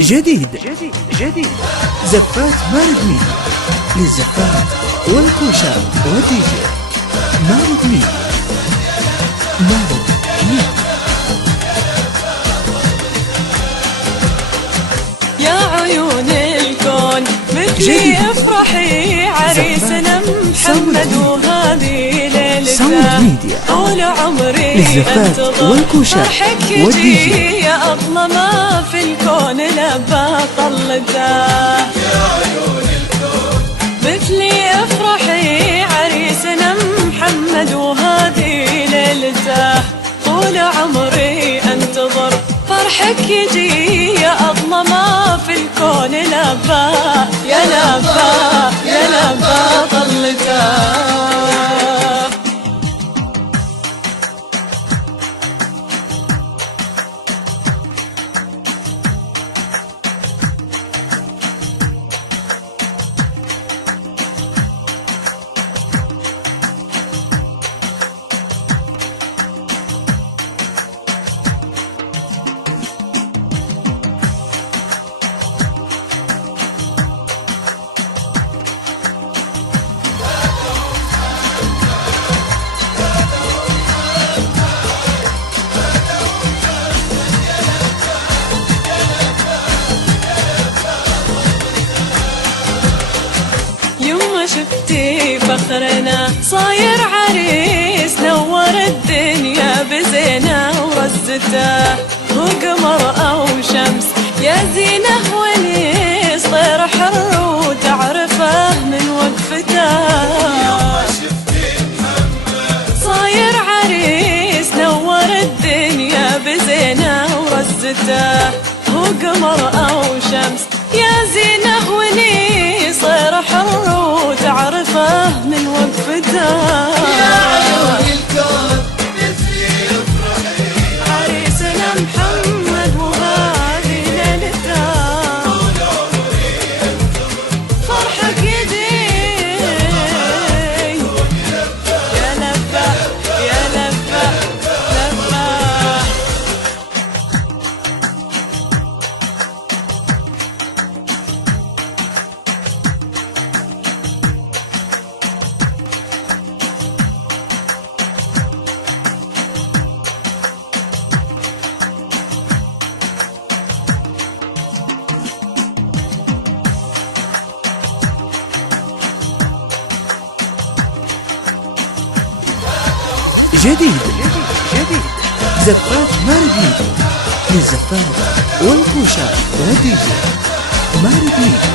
جديد زفات مارد ميديا للزفات والكوشة والدي جي. مارد ميديا يا عيون الكون مثلي افرحي عريسنا محمد وهذه ليلته طول عمري انتظر فرحك يجي يا اغلى ما في الكون لبى طلته. يا عيون الكون مثلي افرحي عريسنا محمد وهذه ليلته طول عمري انتظر فرحك يجي يا أغلى ما في الكون لبى يا لبى يا لبى طلته. يما شفتي فخرنا صاير عريس نور الدنيا بزينه ورزته هو قمر او شمس يا زينه ونيس طير حر وتعرفه من وقفته. يما شفتي محمد صاير عريس نور الدنيا بزينه ورزته هو قمر او شمس يا زينه ونيس طير حر وتعرفه من وقفته. يا عيون الكون مثلي افرحي عريسنا محمد وهذه ليلته طول عمري انتظر فرحك يجي يا لبى يا لبى لبى. جديد زفات مارد ميديا للزفات والكوشة والدي جي. مارد ميديا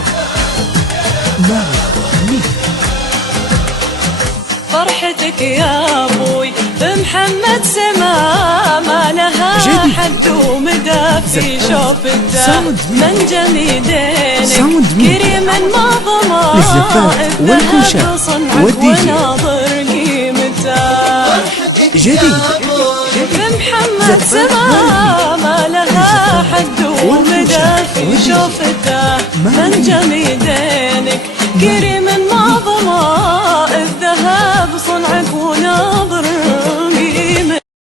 فرحتك يا ابوي بمحمد سما ما لها حد ومدى في شوفته من جميدينك كريما ما ضمى الذهب صنعك وناظر قيمته. جديد بمحمد سما ما لها حد ومدى في شوفته من جميدينك كريما